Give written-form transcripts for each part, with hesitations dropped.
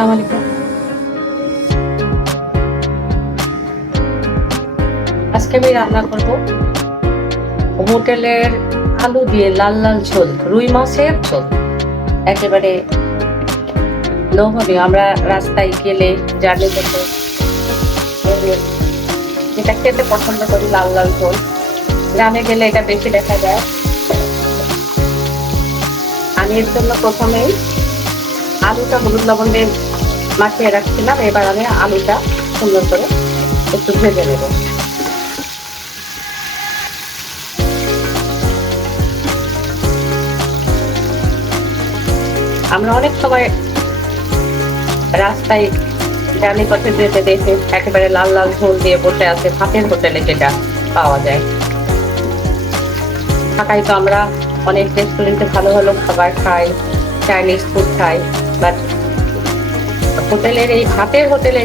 আসসালামু আলাইকুম। আজকে আমি রান্না করব হোটেলের আলু দিয়ে লাল লাল ঝোল, রুই মাছের ঝোল। একেবারে লোভনীয়। আমরা রাস্তায় গেলে জার্নি করতে এটা খেতে পছন্দ করি, লাল লাল ঝোল। গ্রামে গেলে এটা বেশি দেখা যায়। আমি এর জন্য প্রথমেই আলুটা হলুদ লবণ দিয়ে মাখিয়ে রাখছিলাম। এবার আমি আলুটা সুন্দর করে একটু ভেজে নেব। আমরা অনেক সময় রাস্তায় জার্নি পথে যেতে দেখে একেবারে লাল লাল ঝোল দিয়ে বসে আছে ভাতের হোটেলে, যেটা পাওয়া যায়। ঢাকায় তো আমরা অনেক রেস্টুরেন্টে ভালো ভালো খাবার খাই, চাইনিজ ফুড খাই, বাট হোটেলের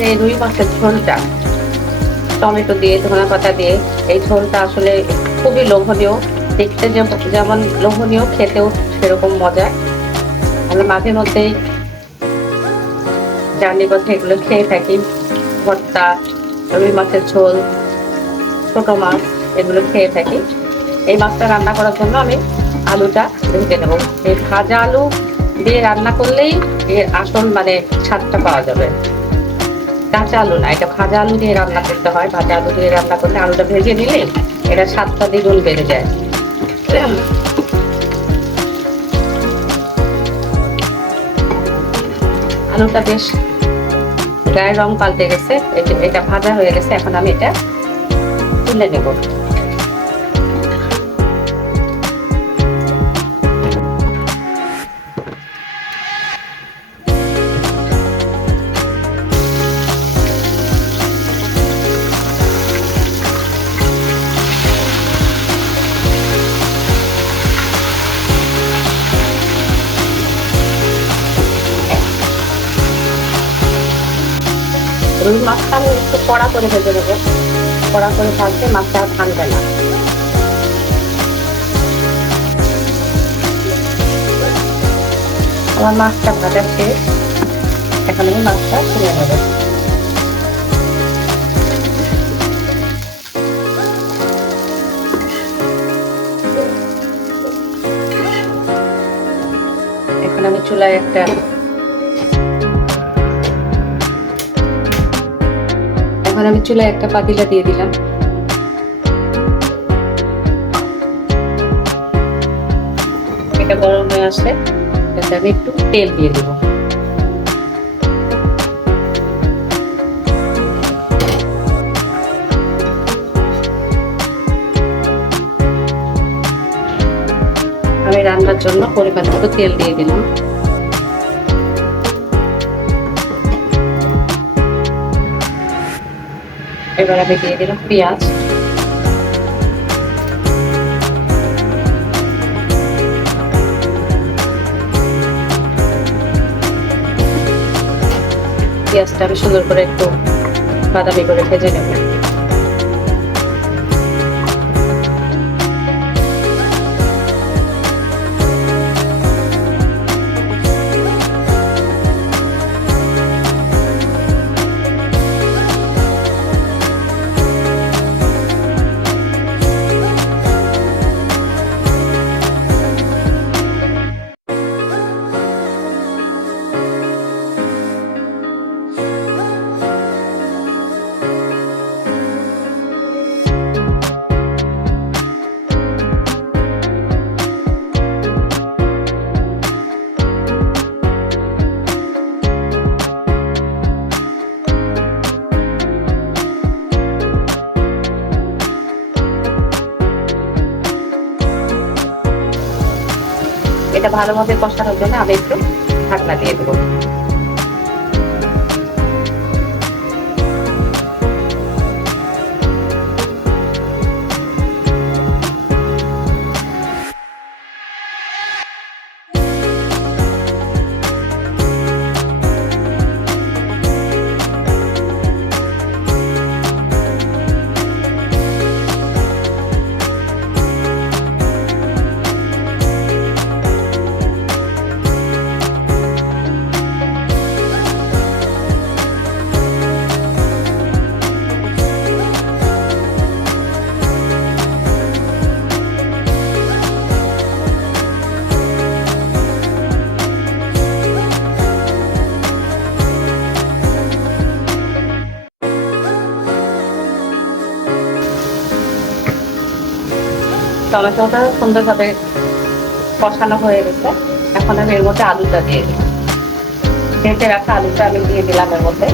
এই রুই মাছের ঝোলটা টমেটো দিয়ে, ধনে পাতা দিয়ে এই ঝোলটা আসলে খুবই লোভনীয়। দেখতে যেমন লোভনীয়, খেতেও সেরকম মজা। আমরা মাঝে মধ্যেই জার্নি পথে এগুলো খেয়ে থাকি। ভর্তা, রুই মাছের ঝোল, ছোট মাছ, এগুলো খেয়ে থাকি। এই মাছটা রান্না করার জন্য আমি আলুটা ভেজে নেব। এই ভাজা আলু দিয়ে রান্না করলেই এর আসল স্বাদটা পাওয়া যাবে। কাঁচা আলু না, এটা ভাজা আলু দিয়ে রান্না করতে হয়। ভাজা আলু দিয়ে রান্না করলে আলুটা ভেজে নিলে এটা স্বাদটা দ্বিগুণ বেড়ে যায়। আলুটা বেশ গায়ের রং পাল্টে গেছে, এটা ভাজা হয়ে গেছে। এখন আমি এটা তুলে নেব। রুই মাছটা আমি একটু কড়া করে ভেজে নেবো। কড়া করে ভাজলে মাছটা ভাঙবে না। আমার মাছটা ভাজা শেষ। এখন আমি মাছটা তুলে নেব। এখন আমি চুলায় একটা পাতিলা দিয়ে দিলাম। এটা গরম হয়ে আসলে এটাতে আমি একটু তেল দিয়ে দেবো। আমি রান্নার জন্য পরিমাণ মতো তেল দিয়ে দিলাম। এবার আমি দিয়ে দিলাম পেঁয়াজ। পেঁয়াজটা আমি সুন্দর করে একটু বাদামি করে ভেজে নেব। এটা ভালোভাবে কষানোর জন্য আমি একটু ঢাকনা দিয়ে দেবো। টমেটোটা সুন্দরভাবে কষানো হয়ে গেছে। এখন আমি এর মধ্যে আলুটা দিয়ে দিই। ভেজে রাখা আলুটা আমি দিয়ে দিলাম এর মধ্যে।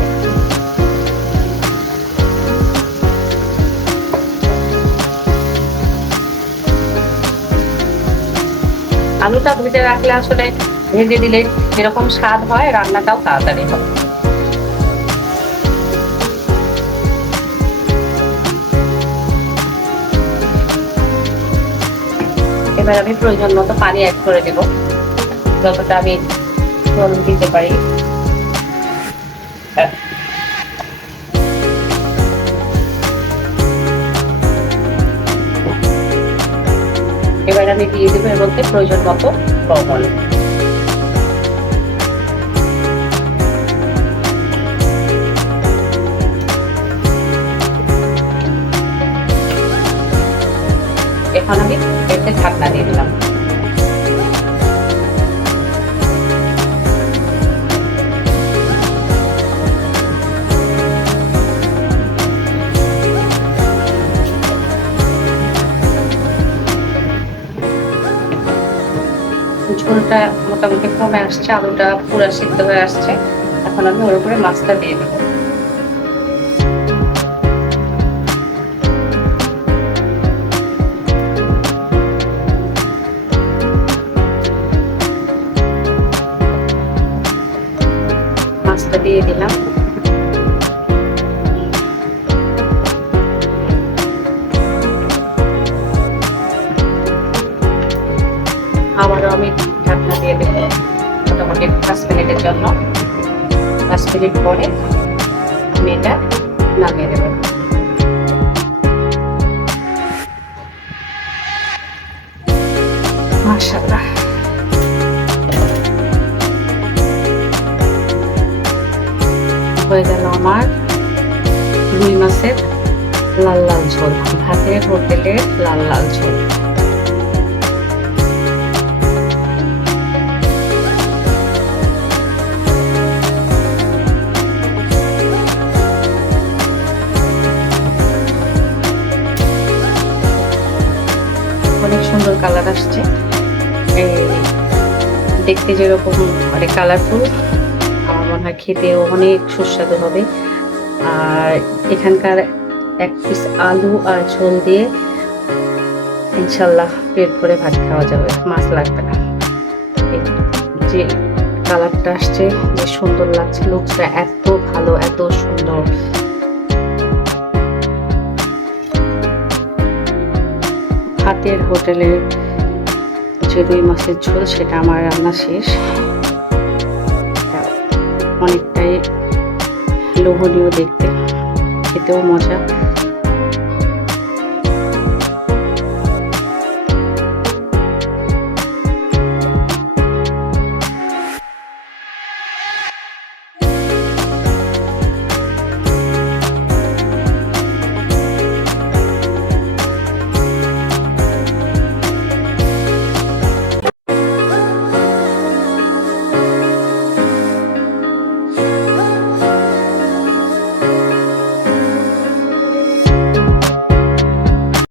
আলুটা ভেজে রাখলে আসলে ভেজে দিলে যেরকম স্বাদ হয় রান্নাটাও তাড়াতাড়ি হয়। এবার আমি প্রয়োজন মতো পানি অ্যাড করে দেব, যতটা আমি ঝোল দিতে পারি। এবার আমি দিয়ে দেবো এর মধ্যে প্রয়োজন মতো লবণ। এখন আমি এতে ঢাকনা দিয়ে দিলাম। ঝোলটা মোটামুটি কমে আসছে, আলুটা পুরো সিদ্ধ হয়ে আসছে। এখন আমি ওর উপরে মাছটা দিয়ে দেবো। মাছটা দিয়ে দিলাম। আবারও আমি ঢাকনা দিয়ে দেবো মোটামুটি 5 মিনিটের জন্য। 5 মিনিট পরে আমি এটা নামিয়ে দেবো। মাশাআল্লাহ, হয়ে গেল আমার রুই মাছের লাল লাল ঝোল, ভাতের হোটেলের লাল লাল ঝোল। অনেক সুন্দর কালার আসছে, দেখতে যেরকম মানে কালারফুল, আমার মনে হয় খেতেও অনেক সুস্বাদু হবে। আর এখানকার 1 পিস আলু আর ঝোল দিয়ে ইনশাল্লাহ পেট ভরে ভাত খাওয়া যাবে, মাছ লাগবে না। যে কালারটা আসছে, যে সুন্দর লাগছে, লুকসটা এত ভালো, এত সুন্দর। ভাতের হোটেলের যে রুই মাছের ঝোল, সেটা আমার রান্না শেষ। অনেকটাই লোভনীয় দেখতে, খেতেও মজা।